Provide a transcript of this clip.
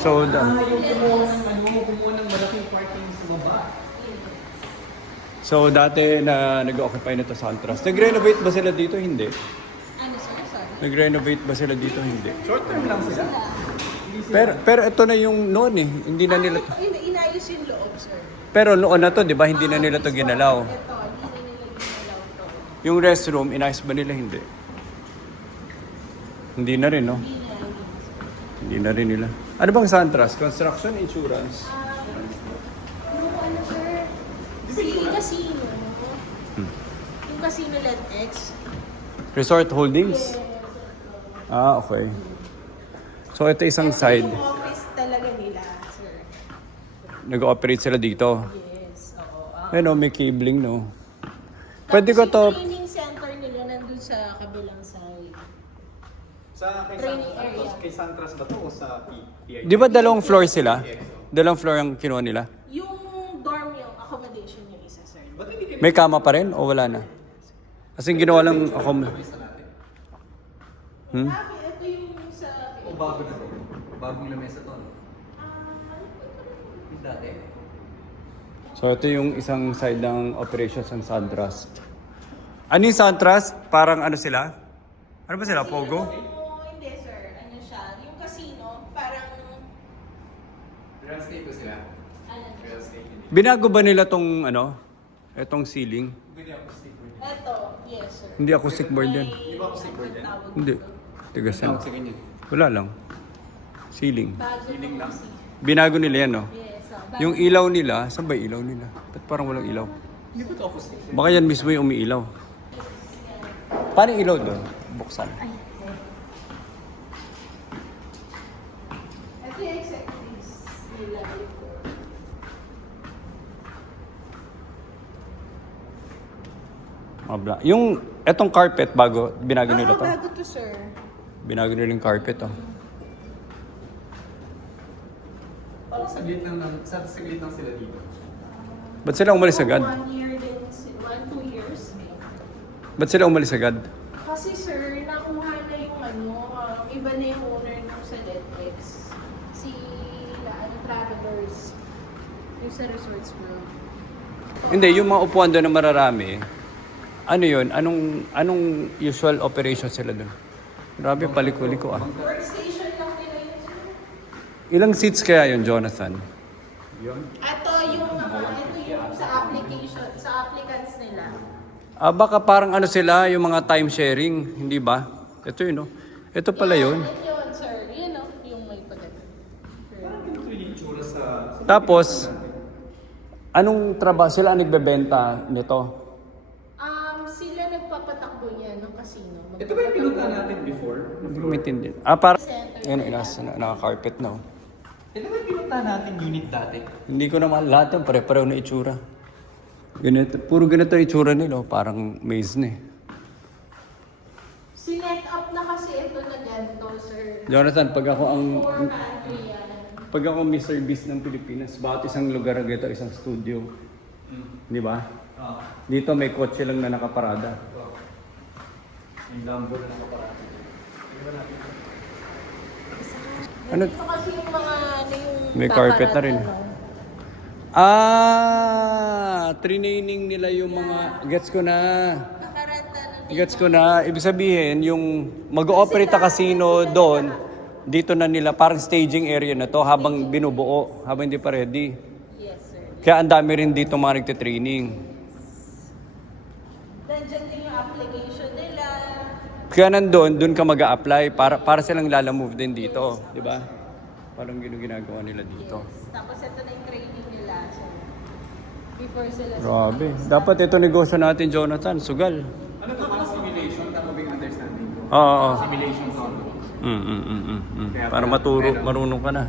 So, Yung kumuha ng malaking parking sa baba. so dati na nag-occupy na to sa Antras. Nag-renovate ba sila dito? Hindi. Ano sir? Sorry. Nag-renovate ba sila dito? Hindi. Short term lang sila. Pero ito na yung noon eh. Hindi na nila to. Inayos yung loob, sir. Pero noon na to, di ba? Hindi na nila to ginalaw. Ito, hindi na nila ginalaw to. Yung restroom, inayos ba nila? Hindi. Hindi na rin, no? Hindi na rin nila. Ano bang Santras? Construction, insurance? Yung ano, sir? Casino. Yung Casino Lentex. Resort Holdings? Ah, okay. So ito isang side. Yung office talaga nila, sir. Nag-ooperate sila dito. Yes, oo. Ano, may cabling, no? Pwede ko to... Yung training center nila nandun sa kabilang side. Sa Training area. kay Santras ba to o sa PIT? Di ba dalawang floor sila? Dalawang floor ang kinuha nila? Yung dorm yung accommodation yung isa, sir. Ba't hindi kayo May kama pa rin o wala na? Kasi ginawa lang ako... Hmm? Ito yung sa... o bago na to? Bagong lamesa to, no? Yung dati? So ito yung isang side ng operations ng Santras. Ano yung Santras? Parang ano sila? Ano ba sila? Pogo? Hindi, sir. Ano siya? Yung casino, parang... Real estate ko sila? Ano? Real estate hindi. Binago ba nila tong ano? Etong ceiling? Hindi ako stick board. Ito, yes, sir. Hindi acoustic board yan. Di ba acoustic board yan? Hindi. Tigas yan. Sa ganyan. Wala lang. Ceiling. Ceiling lang. Binago nila yan, no? Yes, Yung ilaw nila, saan ba ilaw nila? Ba't parang walang ilaw? Hindi ba ito acoustic? Baka yan mismo yung umiilaw. Paano yung ilaw doon? Buksan. Ito yung executives nila. Yung etong carpet bago, binago nila to? Bago to, sir. Binago nila yung carpet, oh. Parang saglit lang sila dito. Ba't sila umalis agad? 1 year din, 2 years. Ba't sila umalis agad? Kasi sir, nakuha na yung iba na yung owner ng sa Netflix. Si Travelers. Yung sa Resorts World. Hindi, yung mga upuan doon na mararami, ano yun? Anong usual operation sila doon? Grabe, paliko-liko ah. Workstation lang nila yun, sir. Ilang seats kaya yun, Jonathan? Ito yung sa application, sa applicants nila. Ah, baka parang ano sila, yung mga time sharing, hindi ba? Ito yun, no? Ito pala yun. Yan yun, sir. Yun, yung may pagkat. Parang ganito yung itsura sa... Tapos, anong trabaho sila ang nagbebenta nito? Sila nagpapatakbo niya ng casino. Ito ba yung pinunta natin before? Hindi ko maintindihan. Ah, parang, yun, naka-carpet na, oh. Ito ba yung pinunta natin unit dati? Hindi ko naman lahat yung pare-pareho na itsura. Ganito, puro ganito yung itsura nila, oh. Parang maze na eh. Sinet up na kasi ito na ganito, sir. Jonathan, pag ako ang... For country yan. Pag ako Mr. Beast ng Pilipinas, bawat isang lugar na ito, isang studio. Di ba? Dito may kotse lang na nakaparada. Yung Lambo na nakaparada. Ano? Ito kasi yung mga yung May carpet na rin. Ah, training nila yung mga... Gets ko na. Nakarata na Gets ko na. Ibig sabihin, yung mag-ooperate na casino doon, dito na nila, parang staging area na to habang binubuo, habang hindi pa ready. Yes, sir. Kaya ang dami rin dito mga nagtitraining. Nandiyan din yung application nila. Kaya doon ka mag-a-apply para silang lalamove din dito, di ba? Parang ginagawa nila dito. Yes. Tapos ito na yung training nila. So, before sila Grabe. Dapat ito negosyo natin, Jonathan. Sugal. Ano to? Parang simulation? Tama ba yung understanding ko? Oo. Simulation to. Para marunong ka na.